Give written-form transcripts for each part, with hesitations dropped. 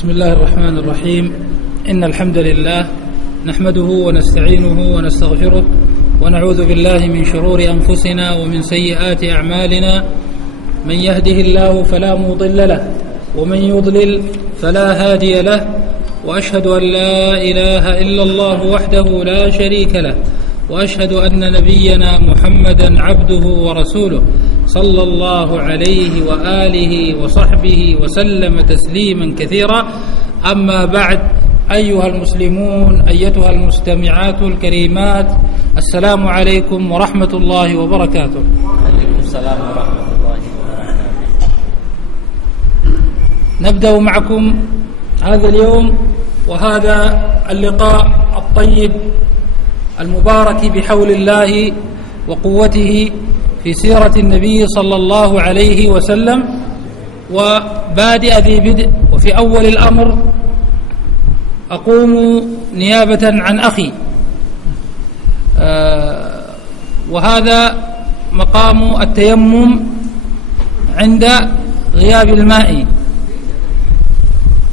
بسم الله الرحمن الرحيم. إن الحمد لله نحمده ونستعينه ونستغفره ونعوذ بالله من شرور أنفسنا ومن سيئات أعمالنا. من يهده الله فلا مضل له ومن يضلل فلا هادي له، وأشهد أن لا إله إلا الله وحده لا شريك له، وأشهد أن نبينا محمدا عبده ورسوله صلى الله عليه وآله وصحبه وسلم تسليما كثيرا. أما بعد، أيها المسلمون، أيتها المستمعات الكريمات، السلام عليكم ورحمة الله وبركاته. وعليكم السلام ورحمة الله وبركاته. نبدأ معكم هذا اليوم وهذا اللقاء الطيب المبارك بحول الله وقوته في سيرة النبي صلى الله عليه وسلم. وبادئ ذي بدء، وفي أول الأمر أقوم نيابة عن أخي، وهذا مقام التيمم عند غياب الماء،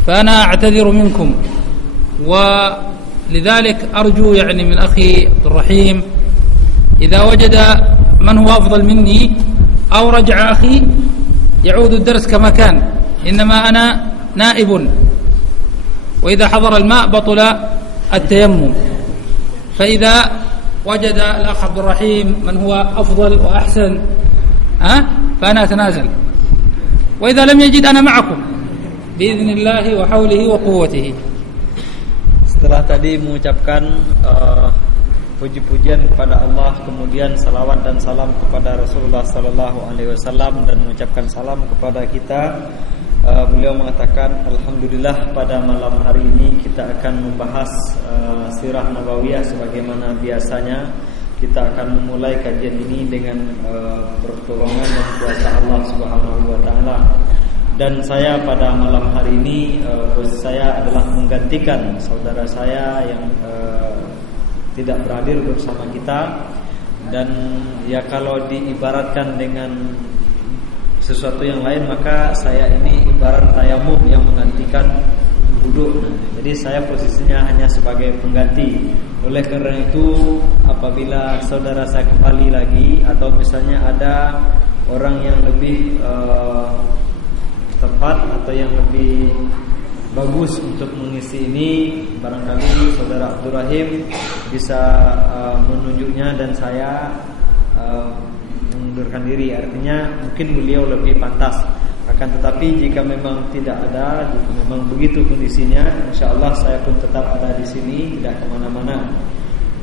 فأنا أعتذر منكم، ولذلك أرجو من أخي عبد الرحيم إذا وجد من هو أفضل مني أو رجع أخي يعود الدرس كما كان، إنما أنا نائب، وإذا حضر الماء بطل التيمم. فإذا وجد الأخ عبد الرحيم من هو أفضل وأحسن فأنا أتنازل، وإذا لم يجد أنا معكم بإذن الله وحوله وقوته. Setelah tadi mengucapkan puji-pujian kepada Allah, kemudian salawat dan salam kepada Rasulullah sallallahu alaihi wasallam, dan mengucapkan salam kepada kita, beliau mengatakan, alhamdulillah pada malam hari ini kita akan membahas sirah nabawiyah sebagaimana biasanya. Kita akan memulai kajian ini dengan pertolongan dan kuasa Allah Subhanahu wa taala. Dan saya pada malam hari ini, saya adalah menggantikan saudara saya yang tidak berhadir bersama kita. Dan ya, kalau diibaratkan dengan sesuatu yang lain, maka saya ini ibarat tayamum yang menggantikan wudhu. Jadi saya posisinya hanya sebagai pengganti. Oleh karena itu, apabila saudara saya kembali lagi, atau misalnya ada orang yang lebih tepat atau yang lebih bagus untuk mengisi ini, barangkali saudara Abdul Rahim bisa menunjuknya dan saya mengundurkan diri. Artinya mungkin beliau lebih pantas. Akan tetapi jika memang tidak ada, jika memang begitu kondisinya, insyaallah saya pun tetap ada di sini, tidak kemana-mana.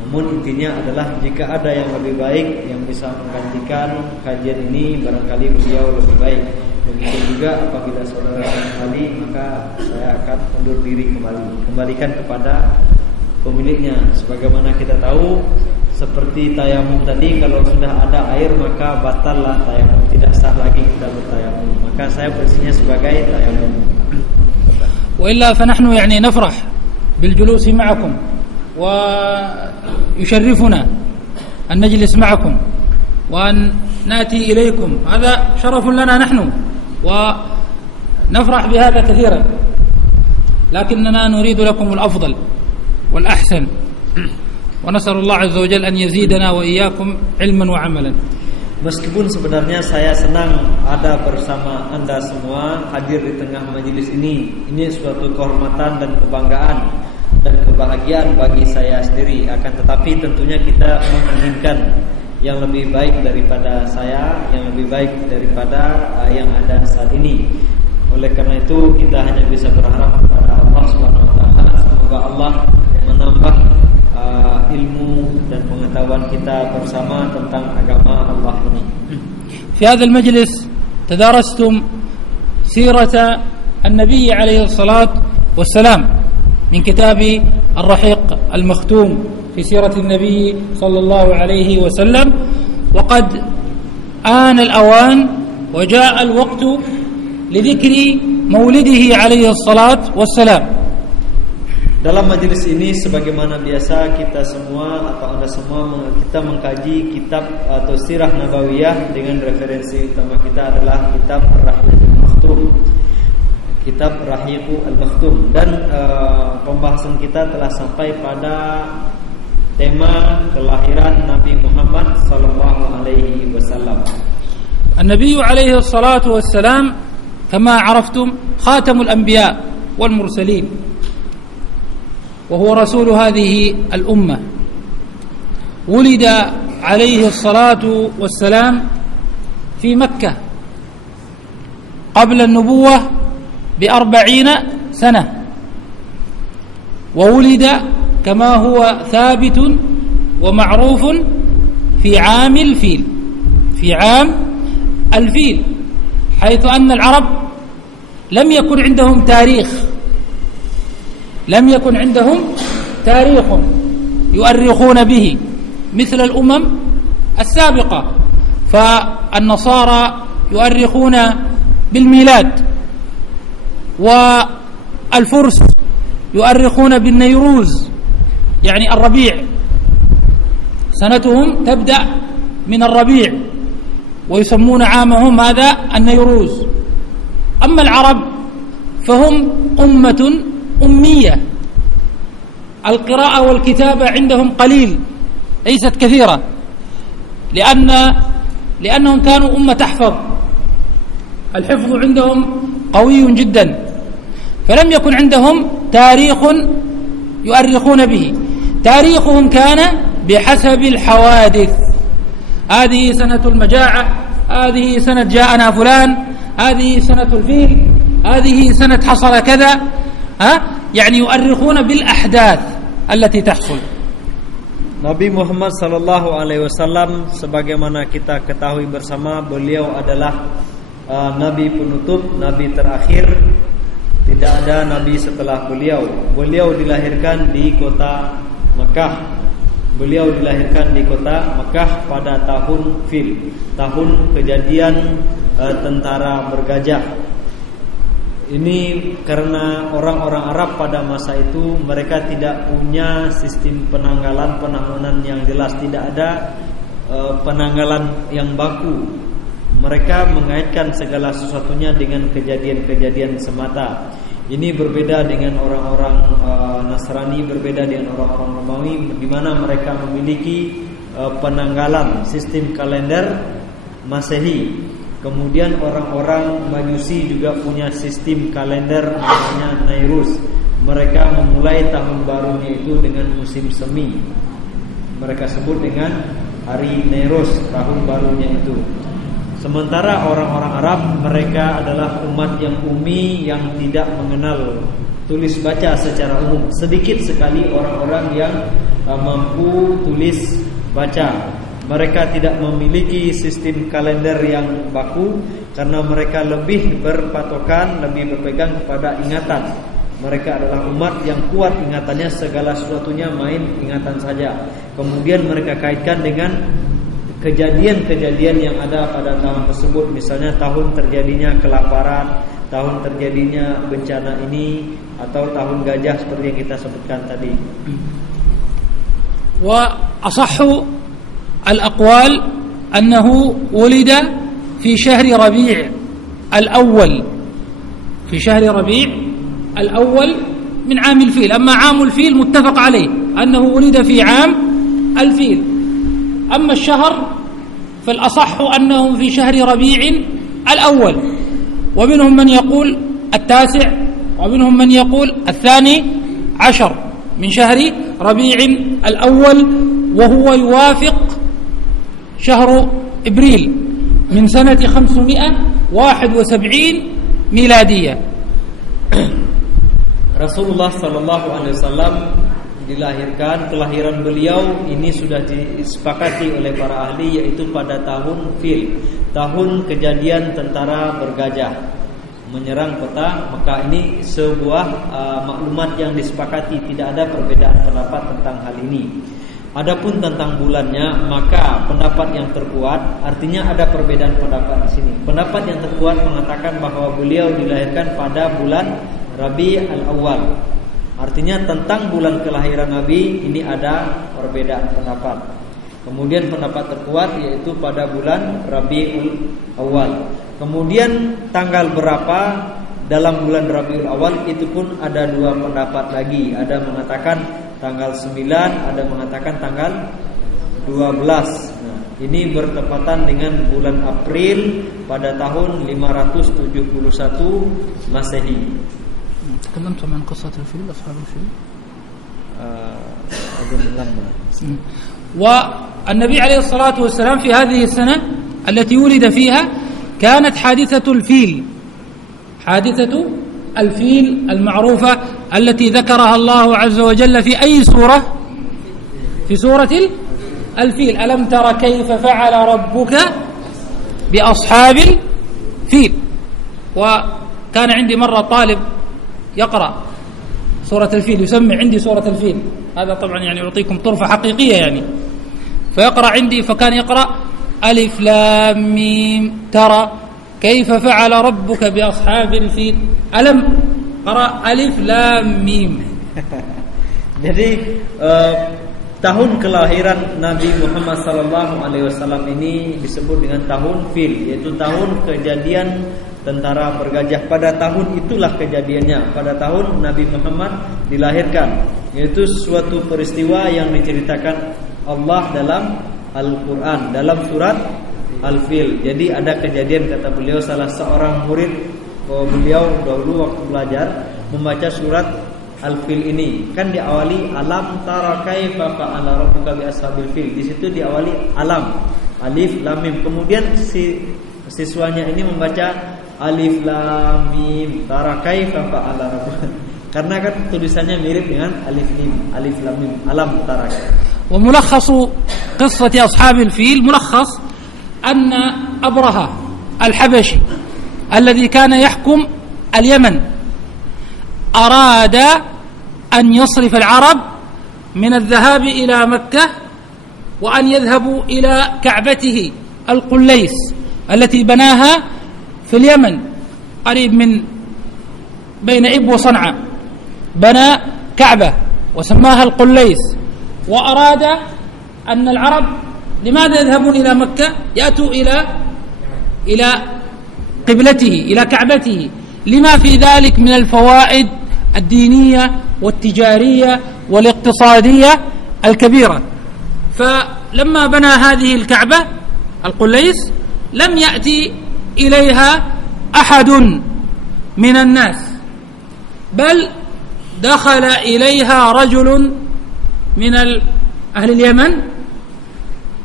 Namun intinya adalah jika ada yang lebih baik yang bisa menggantikan kajian ini, barangkali beliau lebih baik. Begitu juga apabila saudara kembali, maka saya akan undur diri kembali, kembalikan kepada pemiliknya. Sebagaimana kita tahu, seperti tayamum tadi, kalau sudah ada air maka batallah tayamum, tidak sah lagi kita bertayamum. Maka saya posisinya sebagai tayamum. وإلا فنحن نفرح بالجلوس معكم، ويشرفنا أن نجلس معكم وأن نأتي إليكم. هذا شرف لنا نحن، ونفرح بهذا كثيرا، لكننا نريد لكم الأفضل والأحسن، ونسأل الله عز وجل أن يزيدنا وإياكم علما وعملا. Meskipun sebenarnya saya senang ada bersama Anda semua, hadir di tengah majelis ini. Ini suatu kehormatan dan kebanggaan dan kebahagiaan bagi saya sendiri. Akan tetapi tentunya kita menginginkan yang lebih baik daripada saya, yang lebih baik daripada yang ada saat ini. Oleh karena itu kita hanya bisa berharap kepada Allah Subhanahu wa taala, semoga Allah menambah ilmu dan pengetahuan kita bersama tentang agama Allah ini. في هذا المجلس تدارستم سيرة النبي عليه الصلاة والسلام من كتاب الرحيق المختوم في سيرة النبي صلى الله عليه وسلم، وقد آن الأوان وجاء الوقت لذكر مولده عليه الصلاة والسلام. Dalam majelis ini sebagaimana biasa kita semua atau Anda semua kita mengkaji kitab atau sirah nabawiyah dengan referensi utama kita adalah kitab Ar-Rahim Al-Maktum. kitab Rahiqu Al-Makhtum, dan pembahasan kita telah sampai pada tema kelahiran Nabi Muhammad sallallahu alaihi wasallam. النبي عليه الصلاة والسلام كما عرفتم خاتم الأنبياء والمرسلين، وهو رسول هذه الأمة. ولد عليه الصلاة والسلام في مكة قبل النبوة ب40 سنة، وولد كما هو ثابت ومعروف في عام الفيل، في عام الفيل، حيث أن العرب لم يكن عندهم تاريخ، لم يكن عندهم تاريخ يؤرخون به مثل الأمم السابقة. فالنصارى يؤرخون بالميلاد، والفرس يؤرخون بالنيروز، يعني الربيع، سنتهم تبدأ من الربيع ويسمون عامهم هذا النيروز. أما العرب فهم أمة أمية، القراءة والكتابة عندهم قليل، ليست كثيرة، لأنهم كانوا أمة تحفظ، الحفظ عندهم قوي جدا، فلم يكن عندهم تاريخ يؤرخون به. تاريخهم كان بحسب الحوادث، هذه سنة المجاعة، هذه سنة جاءنا فلان، هذه سنة الفيل، هذه سنة حصل كذا، يعني يؤرخون بالأحداث التي تحصل. Nabi Muhammad sallallahu alaihi wasallam, sebagaimana kita ketahui bersama, beliau adalah nabi penutup, nabi terakhir. Tidak ada nabi setelah beliau. Beliau dilahirkan di kota Mekah. Beliau dilahirkan di kota Mekah pada tahun Fil, tahun kejadian tentara bergajah. Ini karena orang-orang Arab pada masa itu mereka tidak punya sistem penanggalan yang jelas, tidak ada penanggalan yang baku. Mereka mengaitkan segala sesuatunya dengan kejadian-kejadian semata. Ini berbeda dengan orang-orang Nasrani, berbeda dengan orang-orang Romawi, di mana mereka memiliki penanggalan sistem kalender Masehi. Kemudian orang-orang Majusi juga punya sistem kalender namanya Nairus. Mereka memulai tahun barunya itu dengan musim semi. Mereka sebut dengan hari Nairus, tahun barunya itu. Sementara orang-orang Arab, mereka adalah umat yang ummi, yang tidak mengenal tulis baca secara umum. Sedikit sekali orang-orang yang mampu tulis baca. Mereka tidak memiliki sistem kalender yang baku, karena mereka lebih berpatokan, lebih berpegang kepada ingatan. Mereka adalah umat yang kuat ingatannya, segala sesuatunya main ingatan saja. Kemudian mereka kaitkan dengan kejadian-kejadian yang ada pada tahun tersebut. Misalnya tahun terjadinya kelaparan, tahun terjadinya bencana ini, atau tahun gajah seperti yang kita sebutkan tadi. Wa asahhu al-aqwal annahu wulida fi syahri Rabi' al-awwal, fi syahri Rabi' al-awwal min 'am al-fil. Amma 'am al-fil muttafaq alayh annahu wulida fi 'am al-fil. أما الشهر فالأصح أنه في شهر ربيع الأول، ومنهم من يقول 9 ومنهم من يقول 12 من شهر ربيع الأول، وهو يوافق شهر إبريل من سنة 571 ميلادية. Rasulullah sallallahu alaihi wasallam dilahirkan, kelahiran beliau ini sudah disepakati oleh para ahli, yaitu pada tahun Fil, tahun kejadian tentara bergajah menyerang kota Mekah. Ini sebuah maklumat yang disepakati, tidak ada perbedaan pendapat tentang hal ini. Adapun tentang bulannya, maka pendapat yang terkuat, artinya ada perbedaan pendapat di sini. Pendapat yang terkuat mengatakan bahwa beliau dilahirkan pada bulan Rabi' al-Awwal. Artinya tentang bulan kelahiran Nabi ini ada perbedaan pendapat. Kemudian pendapat terkuat yaitu pada bulan Rabiul Awal. Kemudian tanggal berapa dalam bulan Rabiul Awal itu pun ada dua pendapat lagi. Ada mengatakan tanggal 9, ada mengatakan tanggal 12. Nah, ini bertepatan dengan bulan April pada tahun 571 Masehi. تكلمت عن قصة الفيل أصحاب الفيل والنبي عليه الصلاة والسلام في هذه السنة التي ولد فيها كانت حادثة الفيل المعروفة التي ذكرها الله عز وجل في أي سورة؟ في سورة الفيل. ألم تر كيف فعل ربك بأصحاب الفيل. وكان عندي مرة طالب يقرأ سورة الفيل، يسمي عندي سورة الفيل، هذا طبعا يعني يعطيكم طرفة حقيقية يعني، فيقرأ عندي فكان يقرأ ألف لام ميم ترى كيف فعل ربك بأصحاب الفيل، ألم قرأ ألف لام ميم. Jadi tahun kelahiran Nabi Muhammad SAW ini disebut dengan tahun fil, yaitu tahun kejadian tentara bergajah. Pada tahun itulah kejadiannya, pada tahun Nabi Muhammad dilahirkan, yaitu suatu peristiwa yang diceritakan Allah dalam Al-Quran, dalam surat Al-Fil. Jadi ada kejadian, kata beliau, salah seorang murid beliau dahulu waktu belajar membaca surat Al-Fil ini, kan diawali alam tara kaifa fa'ala rabbuka bi ashabil fil. Di situ diawali alam, alif lam mim. Kemudian siswanya ini membaca alif lam mim tara kaifa fa'ala rabbuka, karena kan tulisannya mirip dengan alif lam mim alam tara. وملخص قصة أصحاب الفيل ملخص أن أبرهة الحبشي الذي كان يحكم اليمن أراد أن يصرف العرب من الذهاب إلى مكة وأن يذهبوا إلى كعبته القليس التي بناها في اليمن قريب من بين إب وصنعاء، بنى كعبة وسماها القليس، وأراد أن العرب لماذا يذهبون إلى مكة؟ يأتوا إلى قبلته، إلى كعبته، لما في ذلك من الفوائد الدينية والتجارية والاقتصادية الكبيرة. فلما بنى هذه الكعبة القليس لم يأتي إليها أحد من الناس، بل دخل إليها رجل من أهل اليمن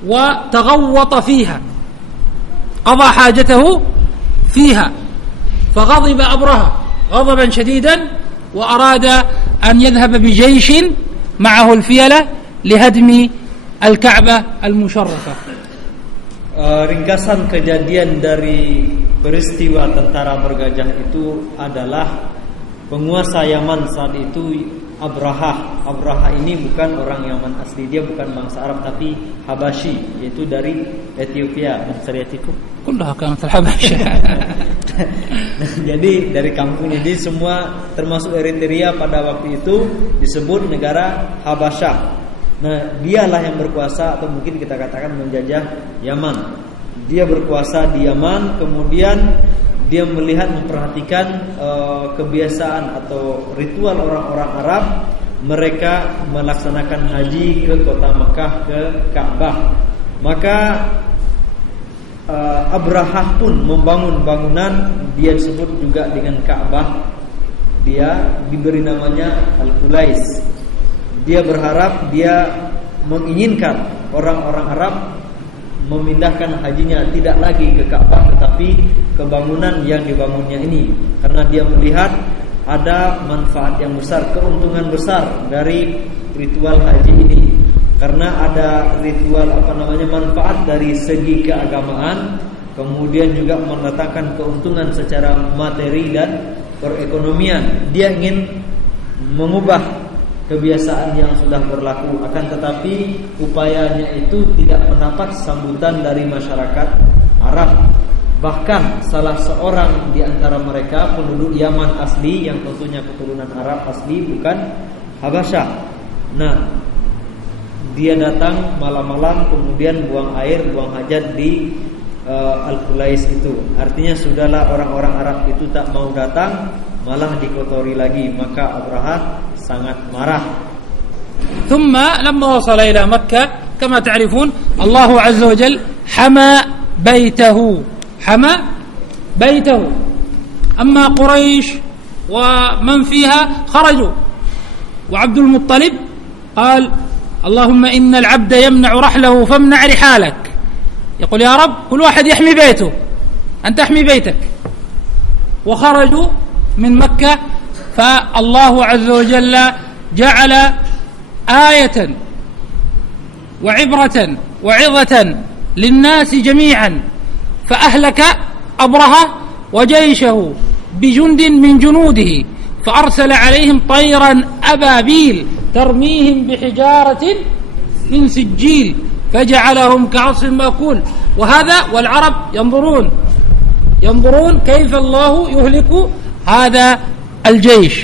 وتغوط فيها، قضى حاجته فيها، فغضب أبرهة غضبا شديدا وأراد أن يذهب بجيش معه الفيلة لهدم الكعبة المشرفة. Ringkasan kejadian dari peristiwa tentara bergajah itu adalah penguasa Yaman saat itu Abraha. Abraha ini bukan orang Yaman asli, dia bukan bangsa Arab tapi Habasyi, yaitu dari Ethiopia. Kullaha kanat al-Habasya. Jadi dari kampung ini semua termasuk Eritrea pada waktu itu disebut negara Habasyah. Nah, dialah yang berkuasa, atau mungkin kita katakan menjajah Yaman. Dia berkuasa di Yaman, kemudian dia melihat, memperhatikan kebiasaan atau ritual orang-orang Arab. Mereka melaksanakan haji ke kota Makkah, ke Ka'bah. Maka Abrahah pun membangun bangunan, dia disebut juga dengan Ka'bah. Dia diberi namanya Al-Qulais. Dia berharap, dia menginginkan orang-orang Arab memindahkan hajinya tidak lagi ke Ka'bah tetapi ke bangunan yang dibangunnya ini, karena dia melihat ada manfaat yang besar, keuntungan besar dari ritual haji ini, karena ada ritual manfaat dari segi keagamaan, kemudian juga mendatangkan keuntungan secara materi dan perekonomian. Dia ingin mengubah kebiasaan yang sudah berlaku, akan tetapi upayanya itu tidak mendapat sambutan dari masyarakat Arab. Bahkan salah seorang di antara mereka penduduk Yaman asli, yang tentunya keturunan Arab asli, bukan Habasyah. Nah, dia datang malam-malam kemudian buang air, buang hajat di Al-Qulais itu. Artinya sudahlah orang-orang Arab itu tak mau datang, malah dikotori lagi. Maka Abraha sangat marah. ثم لما وصل إلى مكة كما تعرفون الله عز وجل حمى بيته أما قريش ومن فيها خرجوا وعبد المطلب قال اللهم إن العبد يمنع رحله فامنع رحالك يقول يا رب كل واحد يحمي بيته أنت احمي بيتك وخرجوا من مكة فالله عز وجل جعل آية وعبرة وعظة للناس جميعا فأهلك أبرهة وجيشه بجند من جنوده فأرسل عليهم طيرا أبابيل ترميهم بحجارة من سجيل فجعلهم كعصف مأكول وهذا والعرب ينظرون كيف الله يهلك هذا الجيش.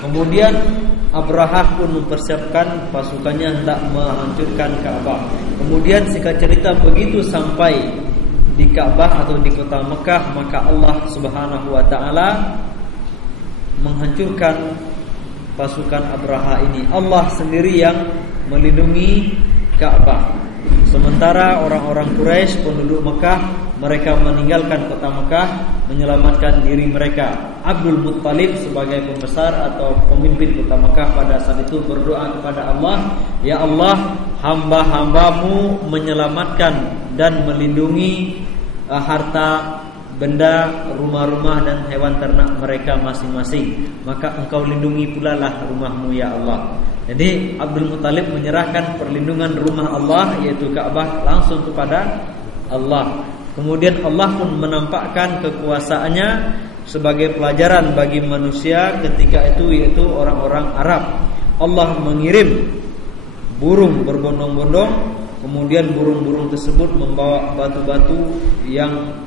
Kemudian Abraha pun mempersiapkan pasukannya hendak menghancurkan Ka'bah. Kemudian singkat cerita begitu sampai di Ka'bah atau di kota Mekah, maka Allah Subhanahu wa taala menghancurkan pasukan Abraha ini. Allah sendiri yang melindungi Ka'bah. Sementara orang-orang Quraisy penduduk Mekah, mereka meninggalkan kota Mekah, menyelamatkan diri mereka. Abdul Muttalib sebagai pembesar atau pemimpin kota Mekah pada saat itu berdoa kepada Allah, ya Allah, hamba-hambamu menyelamatkan dan melindungi harta, benda, rumah-rumah dan hewan ternak mereka masing-masing. Maka engkau lindungi pula lah rumahmu ya Allah. Jadi Abdul Muttalib menyerahkan perlindungan rumah Allah yaitu Ka'bah langsung kepada Allah. Kemudian Allah pun menampakkan kekuasaannya sebagai pelajaran bagi manusia ketika itu, yaitu orang-orang Arab. Allah mengirim burung berbondong-bondong, kemudian burung-burung tersebut membawa batu-batu yang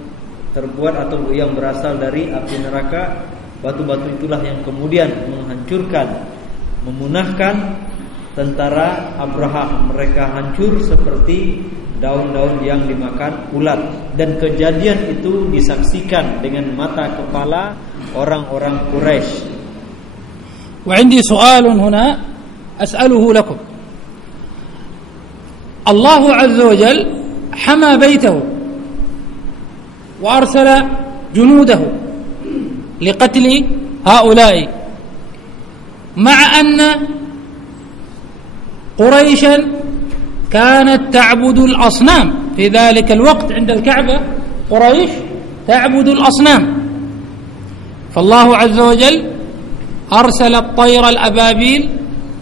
terbuat atau yang berasal dari api neraka. Batu-batu itulah yang kemudian menghancurkan, memunahkan tentara Abraha. Mereka hancur seperti daun-daun yang dimakan ulat. Dan kejadian itu disaksikan dengan mata kepala orang-orang Quraisy. وعندي سؤال هنا أسأله لكم. الله عز وجل حمى بيته وأرسل جنوده لقتل هؤلاء مع أن قريشا كانت تعبد الأصنام في ذلك الوقت. عند الكعبة قريش تعبد الأصنام، فالله عز وجل أرسل الطير الأبابيل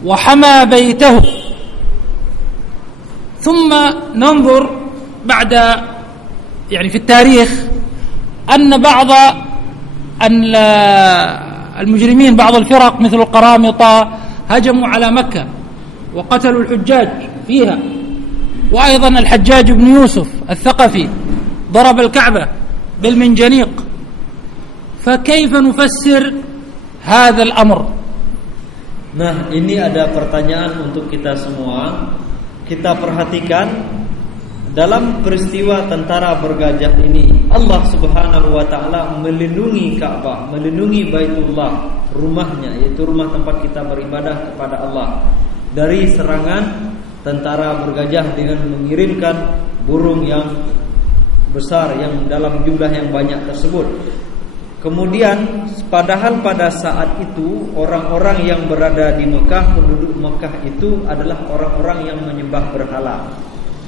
وحمى بيته. ثم ننظر بعد يعني في التاريخ أن بعض المجرمين، بعض الفرق مثل القرامطة هجموا على مكة وقتلوا الحجاج فيها، وأيضا الحجاج بن يوسف الثقفي ضرب الكعبة بالمنجنيق. فكيف نفسر هذا الأمر؟ Nah, ini ada pertanyaan untuk kita semua. Kita perhatikan dalam peristiwa tentara bergajah ini, Allah Subhanahu wa taala melindungi Ka'bah, melindungi Baitullah, rumahnya, yaitu rumah tempat kita beribadah kepada Allah, dari serangan tentara bergajah dengan mengirimkan burung yang besar yang dalam jumlah yang banyak tersebut. Kemudian padahal pada saat itu orang-orang yang berada di Mekah, penduduk Mekah itu adalah orang-orang yang menyembah berhala.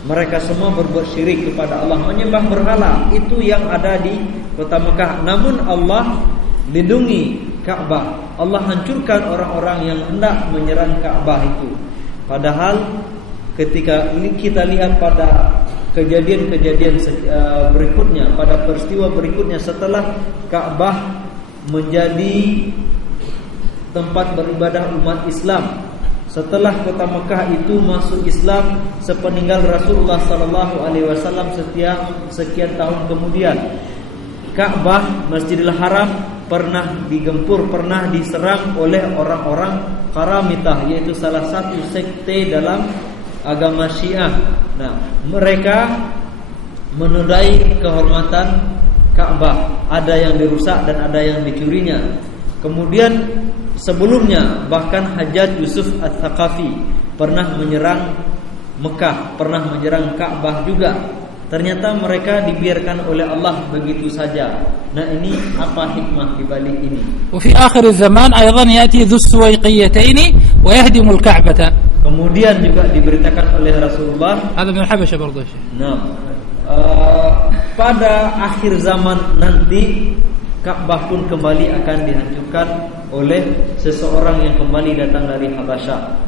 Mereka semua berbuat syirik kepada Allah, menyembah berhala. Itu yang ada di kota Mekah. Namun Allah lindungi Ka'bah. Allah hancurkan orang-orang yang hendak menyerang Ka'bah itu. Padahal ketika kita lihat pada kejadian-kejadian berikutnya, pada peristiwa berikutnya setelah Ka'bah menjadi tempat beribadah umat Islam, setelah kota Mekah itu masuk Islam sepeninggal Rasulullah sallallahu alaihi wasallam sekian tahun kemudian, Ka'bah, Masjidil Haram pernah digempur, pernah diserang oleh orang-orang Qaramitah, yaitu salah satu sekte dalam agama Syiah. Nah, mereka menodai kehormatan Ka'bah, ada yang dirusak dan ada yang dicurinya. Kemudian sebelumnya bahkan Hajjaj Yusuf Ats-Tsaqafi pernah menyerang Mekah, pernah menyerang Ka'bah juga. Ternyata mereka dibiarkan oleh Allah begitu saja. Nah, ini apa hikmah di balik ini? وفي آخر الزمان أيضا يأتي ذو السويقيتين ويهدم الكعبة. Kemudian juga diberitakan oleh Rasulullah. هذا من الحبشة برضه. Nah, pada akhir zaman nanti Ka'bah pun kembali akan dihancurkan oleh seseorang yang kembali datang dari Habasyah.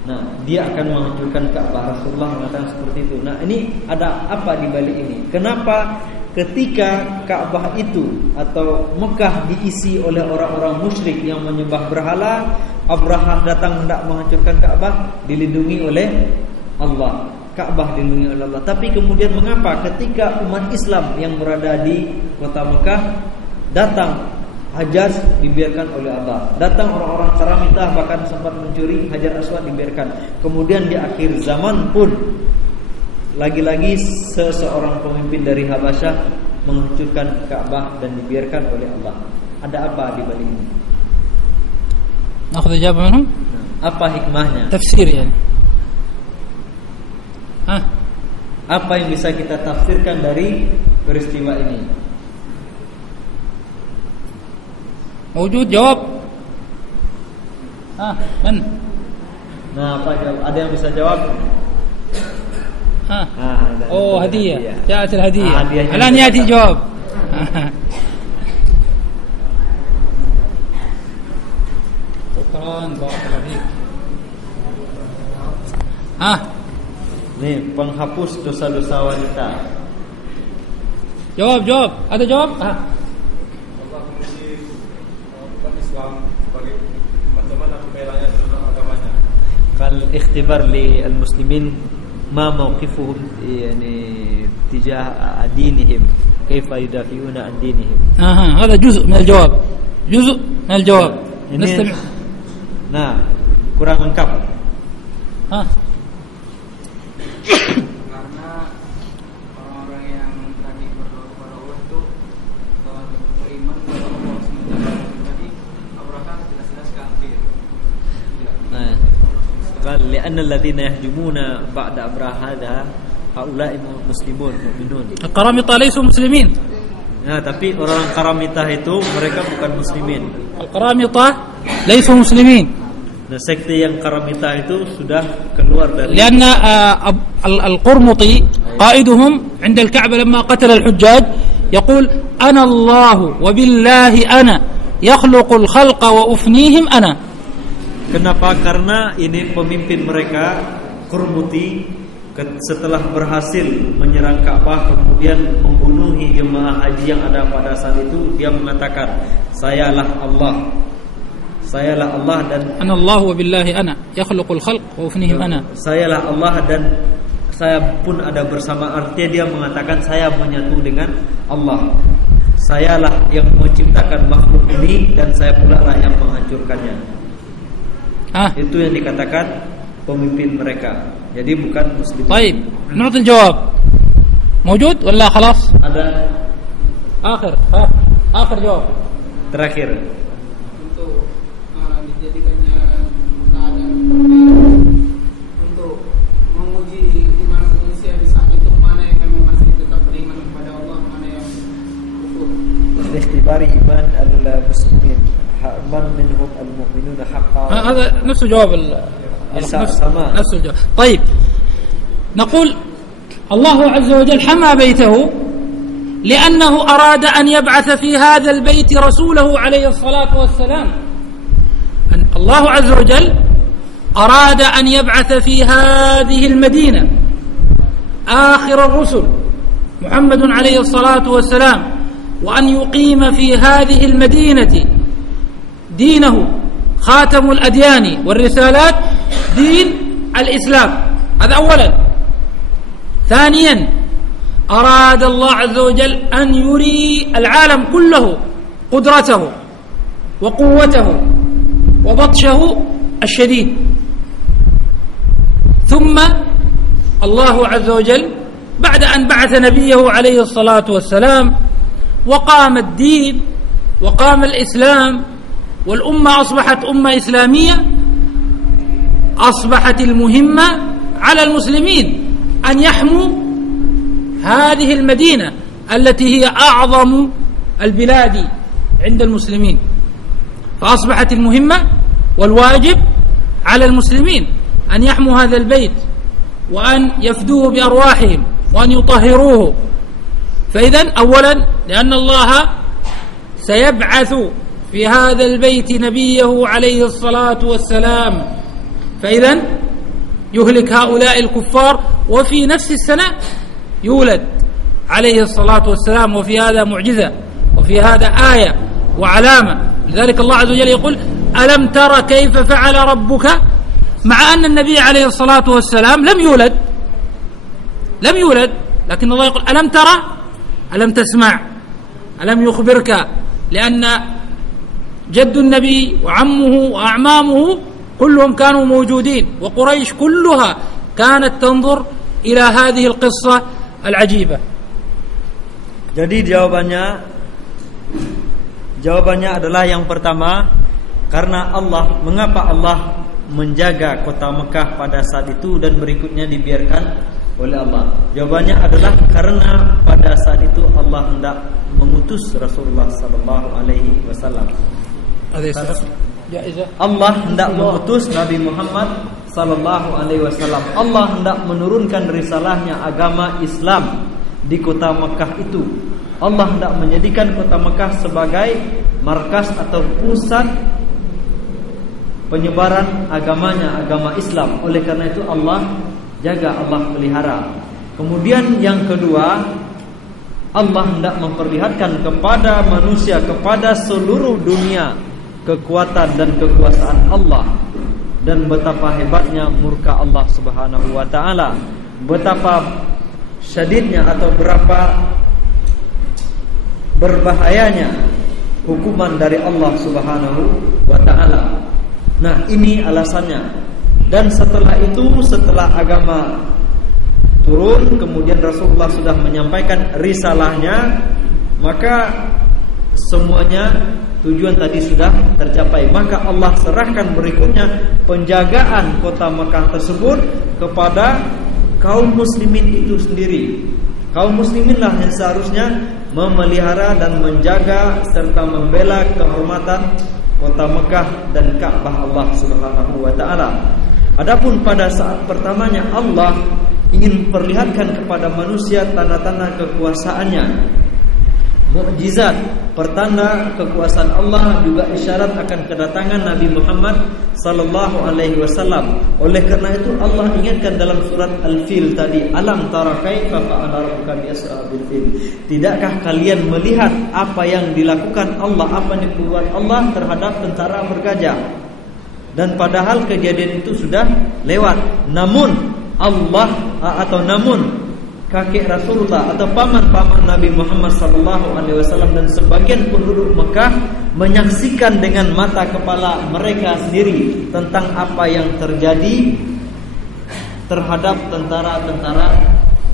Nah, dia akan menghancurkan Ka'bah. Rasulullah mengatakan seperti itu. Nah, ini ada apa di balik ini? Kenapa ketika Ka'bah itu atau Mekah diisi oleh orang-orang musyrik yang menyembah berhala, Abrahah datang hendak menghancurkan Ka'bah, dilindungi oleh Allah. Ka'bah dilindungi oleh Allah. Tapi kemudian mengapa ketika umat Islam yang berada di kota Mekah datang Hajjaj, dibiarkan oleh Allah. Datang orang-orang Karamitah bahkan sempat mencuri Hajar Aswad, dibiarkan. Kemudian di akhir zaman pun lagi-lagi seseorang pemimpin dari Habasyah menghancurkan Ka'bah dan dibiarkan oleh Allah. Ada apa di balik ini? نأخذ إجابة منهم. Apa hikmahnya? تفسير يعني. Apa yang bisa kita tafsirkan dari peristiwa ini? موجود جواب. من؟ Nah, apa jawab? Ada yang bisa jawab? هدية. جاءت الهدية. هدية. الآن يأتي جواب. شكرا بارك الله فيك. Nih, penghapus dosa-dosa wanita. Jawab. Ada jawab? Islam sebagai bagaimana pembelanya dalam agamanya. Kal ikhtibar li al-muslimin ma mawqifuhum yani tijah dinihim, kaifa yudafi'una an dinihim. هذا جزء من الجواب. نستمع. Nah, kurang lengkap. Karena orang-orang yang tadi berdoa kepada Allah itu beriman kepada Allah sementara tadi Abraham jelas-jelas kafir. Nah, qal li'anna alladhina yahjumuna ba'da Abraham hadha haula'i muslimun mu'minun. القرامطة ليسوا مسلمين. Nah, tapi orang Karamitah itu mereka bukan muslimin. القرامطة ليسوا مسلمين. Nah, sekte yang Karamitah itu sudah keluar dari. لأن القرمطي قائدهم عند الكعبة لما قتل الحجاج يقول أنا الله وبالله أنا يخلق الخلق وأفنيهم أنا. Kenapa? Karena ini pemimpin mereka Qurmuti setelah berhasil menyerang Ka'bah kemudian membunuhi jemaah haji yang ada pada saat itu, dia mengatakan sayalah Allah dan أنا الله وبالله أنا يخلق الخلق وأفنيهم أنا. Sayalah Allah dan saya pun ada bersama. Artinya dia mengatakan saya menyatu dengan Allah. Sayalah yang menciptakan makhluk ini dan saya pula lah yang menghancurkannya. Itu yang dikatakan pemimpin mereka. Jadi bukan muslim. طيب نعطي الجواب. موجود ولا خلاص؟ Ada آخر جواب. terakhir. Untuk dijadikannya keadaan untuk menguji iman manusia di saat itu, mana yang memang masih tetap beriman kepada Allah, mana yang kufur. Ikhtibari iman al-muslimin. Man minhum al-mu'minuna haqqan. هذا نفس جواب نفس الجواب. طيب نقول الله عز وجل حمى بيته لأنه أراد أن يبعث في هذا البيت رسوله عليه الصلاة والسلام. الله عز وجل أراد أن يبعث في هذه المدينة آخر الرسل محمد عليه الصلاة والسلام، وأن يقيم في هذه المدينة دينه خاتم الأديان والرسالات، دين الإسلام. هذا أولا. ثانيا أراد الله عز وجل أن يري العالم كله قدرته وقوته وبطشه الشديد. ثم الله عز وجل بعد أن بعث نبيه عليه الصلاة والسلام وقام الدين وقام الإسلام والأمة أصبحت أمة إسلامية، أصبحت المهمة على المسلمين أن يحموا هذه المدينة التي هي أعظم البلاد عند المسلمين. فأصبحت المهمة والواجب على المسلمين أن يحموا هذا البيت وأن يفدوه بأرواحهم وأن يطهروه. فإذن أولا لأن الله سيبعث في هذا البيت نبيه عليه الصلاة والسلام، فإذن يهلك هؤلاء الكفار، وفي نفس السنة يولد عليه الصلاة والسلام، وفي هذا معجزة وفي هذا آية وعلامة. لذلك الله عز وجل يقول: ألم تر كيف فعل ربك، مع أن النبي عليه الصلاة والسلام لم يولد، لكن الله يقول: ألم ترى، ألم تسمع، ألم يخبرك، لأن جد النبي وعمه وأعمامه كلهم كانوا موجودين، وقريش كلها كانت تنظر إلى هذه القصة العجيبة. Jadi jawabannya adalah yang pertama, karena Allah. Mengapa Allah menjaga kota Mekah pada saat itu dan berikutnya dibiarkan oleh Allah? Jawabannya adalah karena pada saat itu Allah hendak mengutus Rasulullah sallallahu alaihi wasallam. Allah hendak mengutus Nabi Muhammad sallallahu alaihi wasallam. Allah hendak menurunkan risalahnya, agama Islam di kota Mekah itu. Allah hendak menjadikan kota Mekah sebagai markas atau pusat penyebaran agamanya, agama Islam. Oleh karena itu Allah jaga, Allah pelihara. Kemudian yang kedua, Allah hendak memperlihatkan kepada manusia, kepada seluruh dunia, kekuatan dan kekuasaan Allah, dan betapa hebatnya murka Allah Subhanahu wa taala, betapa syadidnya atau berapa berbahayanya hukuman dari Allah Subhanahu wa taala. Nah, ini alasannya. Dan setelah itu, setelah agama turun, kemudian Rasulullah sudah menyampaikan risalahnya, maka semuanya tujuan tadi sudah tercapai. Maka Allah serahkan berikutnya penjagaan kota Mekah tersebut kepada kaum muslimin itu sendiri. Kaum musliminlah yang seharusnya memelihara dan menjaga serta membela kehormatan kota Mekah dan Ka'bah Allah Subhanahu wa taala. Adapun pada saat pertamanya Allah ingin perlihatkan kepada manusia tanda-tanda kekuasaannya, mukjizat, pertanda kekuasaan Allah, juga isyarat akan kedatangan Nabi Muhammad sallallahu alaihi wasallam. Oleh karena itu Allah ingatkan dalam surat Al-Fil tadi, alam tara kaifa fa'ala rabbuka bi ashabil fil. Tidakkah kalian melihat apa yang dilakukan Allah, apa yang dibuat Allah terhadap tentara bergajah? Dan padahal kejadian itu sudah lewat. Namun kakek Rasulullah atau paman-paman Nabi Muhammad SAW dan sebagian penduduk Mekah menyaksikan dengan mata kepala mereka sendiri tentang apa yang terjadi terhadap tentara-tentara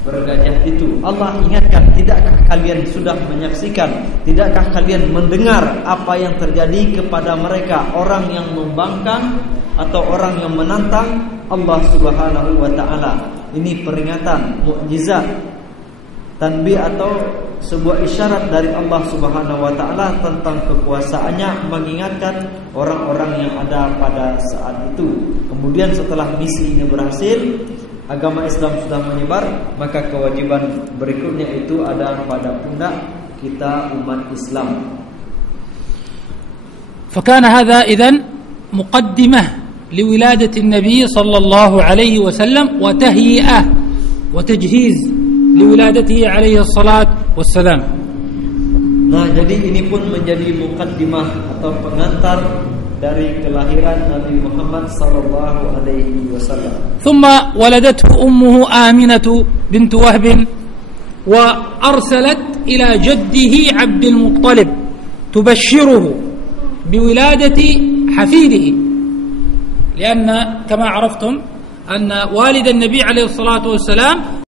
bergajah itu. Allah ingatkan, tidakkah kalian sudah menyaksikan, tidakkah kalian mendengar apa yang terjadi kepada mereka, orang yang membangkang atau orang yang menantang Allah Subhanahu wa taala. Ini peringatan, mukjizat, tanbih atau sebuah isyarat dari Allah Subhanahu wa taala tentang kekuasaannya, mengingatkan orang-orang yang ada pada saat itu. Kemudian setelah misi ini berhasil, agama Islam sudah menyebar, maka kewajiban berikutnya itu ada pada pundak kita umat Islam. فكان هذا إذن مقدمة لولادة النبي صلى الله عليه وسلم وتهيئة وتجهيز لولادته عليه الصلاة والسلام. Nah, jadi ini pun menjadi muqaddimah atau pengantar dari kelahiran Nabi Muhammad sallallahu alaihi wasallam. ثم ولدته أمه آمنة بنت وهب وأرسلت إلى جده عبد المطلب تبشره بولادة حفيده، لأن كما عرفتم أن والد النبي عليه الصلاة والسلام